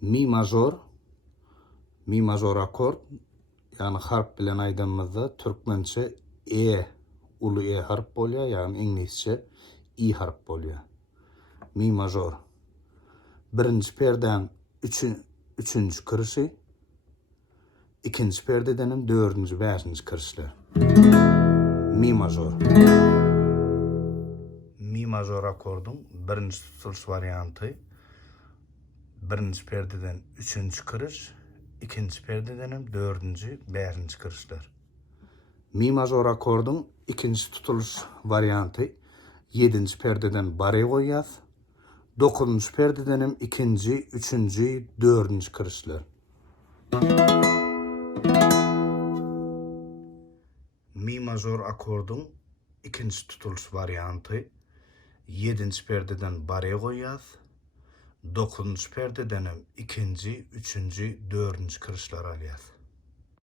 mi major akord, yani harp bilen aydığımızda Türkmençe ulu E harp bolýar, yani İngilizce I harp bolýar. Mi major. Birinci perden üçüncü kırışı, ikinci perdedenim dördüncü, beşinci kırışlar. Mi major. Mi major akordun birinci tutuluş variantı. Birinci perdeden üçüncü kırış, ikinci perdedenim dördüncü, beşinci kırışlar. Mi major akordun ikinci tutuluş variantı. Yedinci perdeden bare koyaz. Dokuzuncu perdedenim ikinci, üçüncü, dördüncü kırışlar. Mi major akordun ikinci tutuluş variantı. Yedinci perdeden bare koyaz. Dokuzuncu perdedenim ikinci, üçüncü, dördüncü kırışlar alyaz.